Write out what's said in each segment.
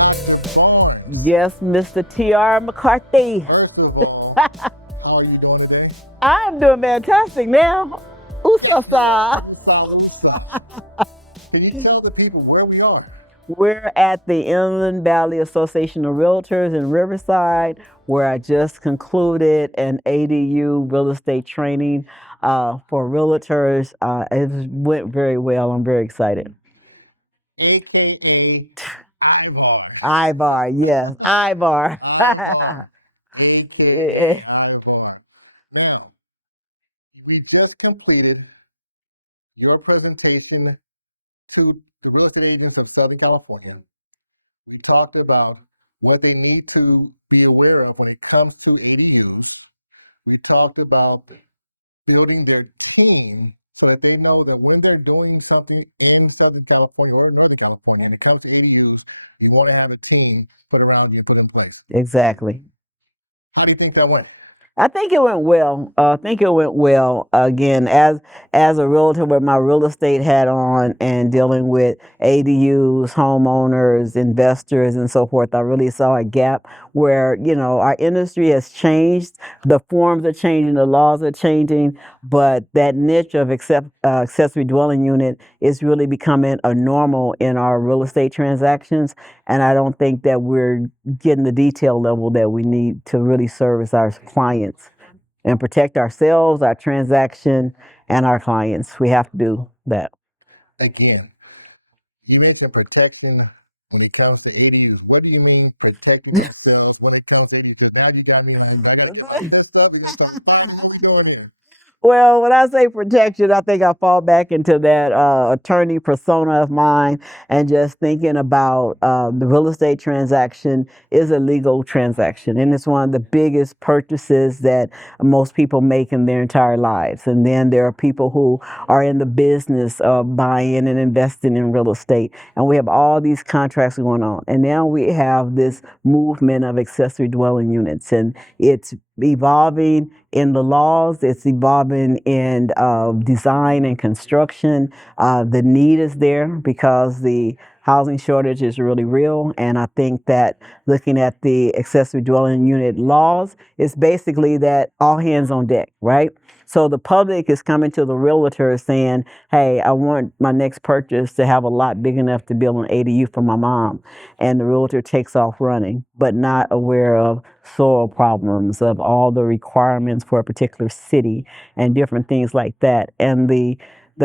Dr. Barnes. Yes, Mr. McCarthy. First of all, how are you doing today? I'm doing fantastic now. Yes, you are. Woosah. Can you tell the people where we are? We're at the Inland Valley Association of Realtors in Riverside, where I just concluded an ADU real estate training for realtors. It went very well. I'm very excited. AKA IVAR. IVAR, yes, IVAR. IVAR. AKA IVAR. Now, we just completed your presentation to the real estate agents of Southern California. We talked about what they need to be aware of when it comes to ADUs. We talked about building their team so that they know that when they're doing something in Southern California or Northern California, and it comes to ADUs, you want to have a team put around you and put in place. Exactly. How do you think that went? I think it went well. Again, as a realtor with my real estate hat on and dealing with ADUs, homeowners, investors, and so forth, I really saw a gap where, our industry has changed. The forms are changing, the laws are changing, but that niche of accessory dwelling unit is really becoming a normal in our real estate transactions. And I don't think that we're getting the detail level that we need to really service our clients and protect ourselves, our transaction, and our clients. We have to do that. Again, you mentioned protection when it comes to ADUs. What do you mean protecting ourselves when it comes to ADUs? Because now you got me like, I got to get my fist up. We got to start fighting. What we doing here? Well, when I say protection, I think I fall back into that attorney persona of mine and just thinking about the real estate transaction is a legal transaction. And it's one of the biggest purchases that most people make in their entire lives. And then there are people who are in the business of buying and investing in real estate. And we have all these contracts going on. And now we have this movement of accessory dwelling units. And it's evolving in the laws, it's evolving in design and construction. The need is there because the housing shortage is really real. And I think that looking at the accessory dwelling unit laws, it's basically that all hands on deck, right? So the public is coming to the realtor saying, hey, I want my next purchase to have a lot big enough to build an ADU for my mom. And the realtor takes off running, but not aware of soil problems, of all the requirements for a particular city and different things like that. And the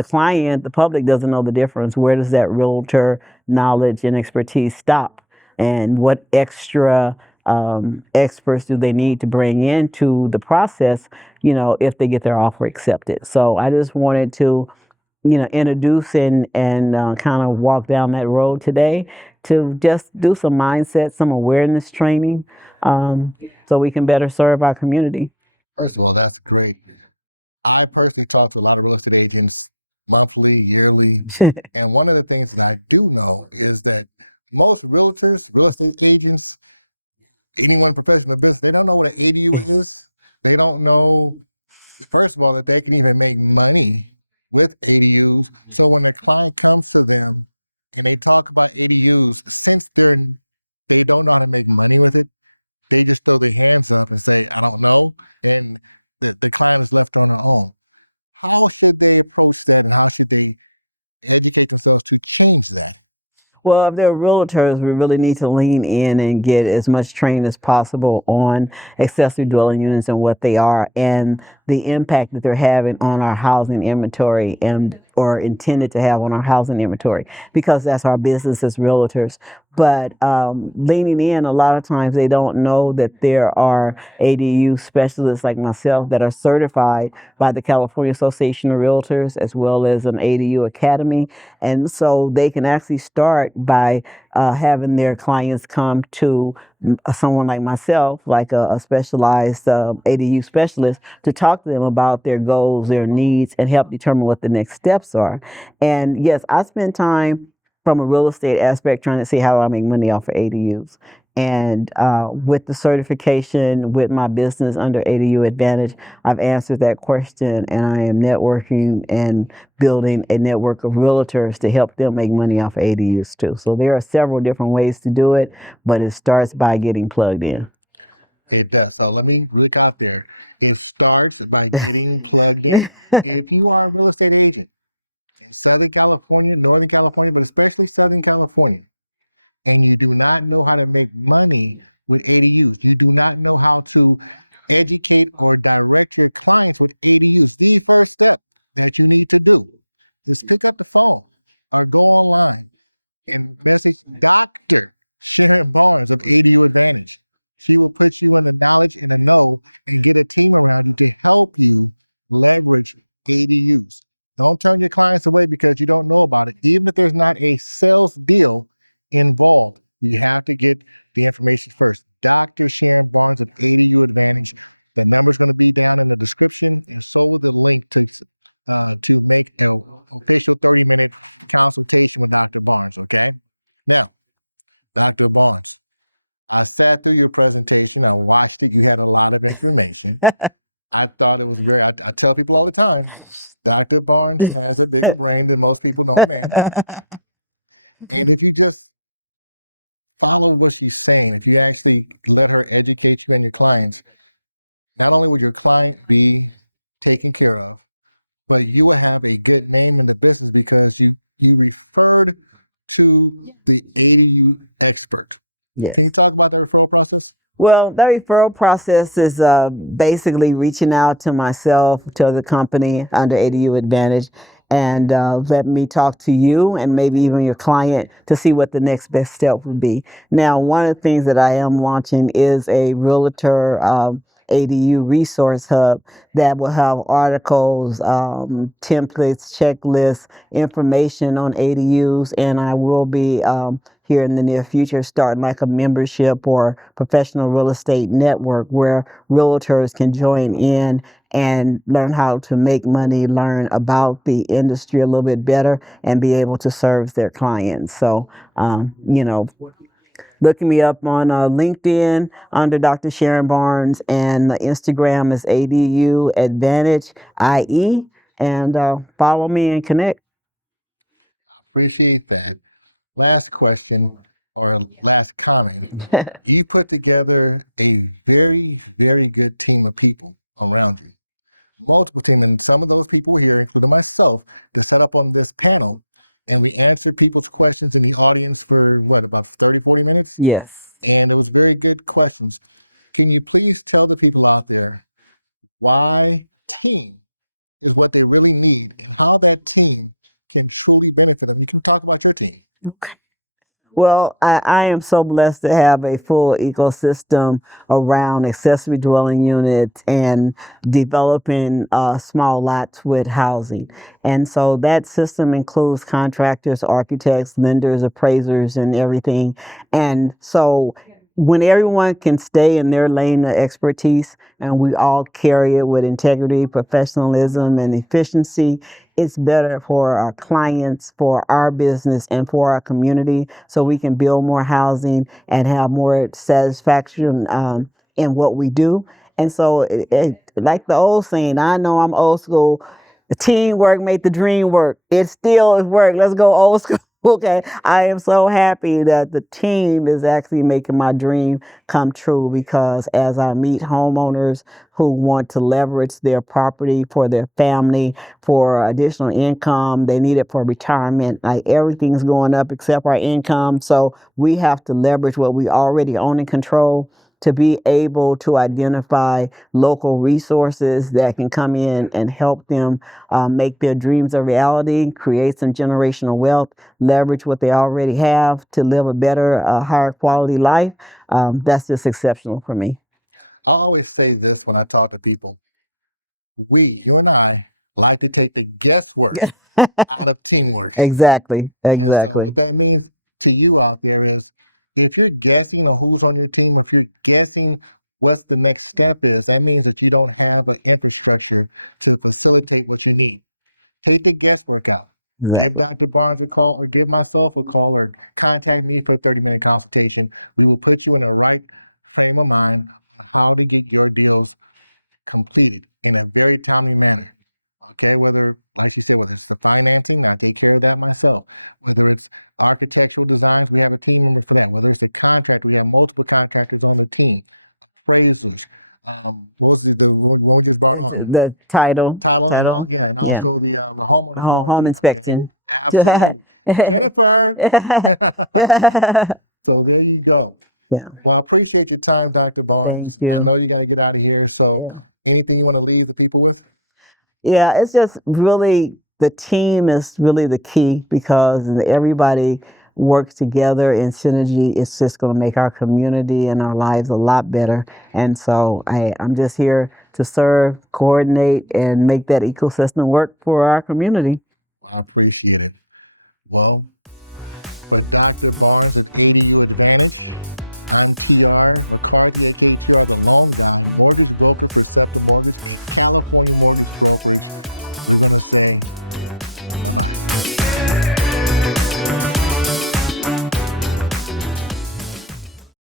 client, the public doesn't know the difference. Where does that realtor knowledge and expertise stop? And what extra experts do they need to bring into the process, if they get their offer accepted? So I just wanted to, introduce and kind of walk down that road today to just do some mindset, some awareness training, so we can better serve our community. First of all, that's great. I personally talk to a lot of real estate agents monthly, yearly. And one of the things that I do know is that most realtors, real estate agents, anyone in professional business, they don't know what an ADU is. They don't know, first of all, that they can even make money with ADUs. So when a client comes to them and they talk about ADUs, since they don't know how to make money with it, they just throw their hands up and say, I don't know. And the client is left on their own. How should they approach that and how should they educate themselves to change that? Well, if they're realtors, we really need to lean in and get as much training as possible on accessory dwelling units and what they are and the impact that they're having on our housing inventory or intended to have on our housing inventory, because that's our business as realtors. But leaning in, a lot of times they don't know that there are ADU specialists like myself that are certified by the California Association of Realtors as well as an ADU Academy. And so they can actually start by having their clients come to someone like myself, like a specialized ADU specialist, to talk to them about their goals, their needs, and help determine what the next steps are. And yes, I spend time from a real estate aspect trying to see how I make money off of ADUs. And with the certification with my business under ADU Advantage, I've answered that question, and I am networking and building a network of realtors to help them make money off of ADUs too. So there are several different ways to do it, but it starts by getting plugged in. It does. So let me look out there. It starts by getting plugged in. If you are a real estate agent in Southern California, Northern California, but especially Southern California, and you do not know how to make money with ADUs, you do not know how to educate or direct your clients with ADUs, the first step that you need to do is pick up the phone or go online and message Dr. Sharon Barnes of ADU Advantage. She will put you in the knowledge and the know and get a team around you to help you leverage ADUs. Don't turn your clients away because you don't know about it. Even if there's not a sales deal involved, you have to get the information first. Dr. Sharon Barnes of ADU Advantage. The number's going to be down in the description, and so will the link to make an official 30-minute consultation with Dr. Barnes, okay? Now, Dr. Barnes, I sat through your presentation. I watched it. You had a lot of information. I thought it was I tell people all the time, Dr. Barnes has a bigger brain than most people know, man. And if you just follow what she's saying, if you actually let her educate you and your clients, not only would your client be taken care of, but you will have a good name in the business because you referred to the ADU expert. Yes. Can you talk about the referral process? Well, the referral process is basically reaching out to myself, to the company under ADU Advantage, and let me talk to you and maybe even your client to see what the next best step would be. Now, one of the things that I am launching is a Realtor ADU resource hub that will have articles, templates, checklists, information on ADUs, and I will be here in the near future starting like a membership or professional real estate network where realtors can join in and learn how to make money, learn about the industry a little bit better, and be able to serve their clients. So, looking me up on LinkedIn under Dr. Sharon Barnes, and Instagram is ADU Advantage IE, and follow me and connect. Appreciate that. Last question or last comment. You put together a very, very good team of people around you. Multiple team, and some of those people here, including myself, to set up on this panel, and we answered people's questions in the audience for about 30, 40 minutes? Yes. And it was very good questions. Can you please tell the people out there why team is what they really need and how that team can truly benefit them? You can talk about your team. Okay. Well, I am so blessed to have a full ecosystem around accessory dwelling units and developing small lots with housing. And so that system includes contractors, architects, lenders, appraisers, and everything. And so when everyone can stay in their lane of expertise and we all carry it with integrity, professionalism, and efficiency, it's better for our clients, for our business, and for our community, so we can build more housing and have more satisfaction in what we do. And so, like the old saying, I know I'm old school. The teamwork made the dream work. It still is work. Let's go old school. Okay, I am so happy that the team is actually making my dream come true, because as I meet homeowners who want to leverage their property for their family, for additional income, they need it for retirement. Like, everything's going up except our income. So we have to leverage what we already own and control to be able to identify local resources that can come in and help them make their dreams a reality, create some generational wealth, leverage what they already have to live a better, higher quality life. That's just exceptional for me. I always say this when I talk to people. You and I, like to take the guesswork out of teamwork. Exactly. And so what that means to you out there is, if you're guessing on who's on your team, or if you're guessing what's the next step is, that means that you don't have an infrastructure to facilitate what you need. Take the guesswork out. Give Exactly. Dr. Barnes a call or give myself a call or contact me for a 30-minute consultation. We will put you in the right frame of mind on how to get your deals completed in a very timely manner. Okay, whether, like she said, whether it's the financing, I take care of that myself. Whether it's architectural designs, we have a team member for that. Whether it's a contract, we have multiple contractors on the team. Appraisers. What was the one we just brought on? The title. Title and all, yeah, and Yeah. also the homeowner's Home warranty. Okay? inspection. Absolutely. Jennifer. So there you go. Yeah. Well, I appreciate your time, Dr. Barnes. Thank you. I know you got to get out of here. So anything you want to leave the people with? Yeah, it's just really the team is really the key because everybody works together in synergy. It's just going to make our community and our lives a lot better. And so I'm just here to serve, coordinate, and make that ecosystem work for our community. I appreciate it. Well, for Dr. Barnes at ADU Advantage, I'm TR McCarthy, aka TR the Loan Guy, mortgage broker for Sceptre Mortgage, a California mortgage brokerage. We're going to say bye-bye.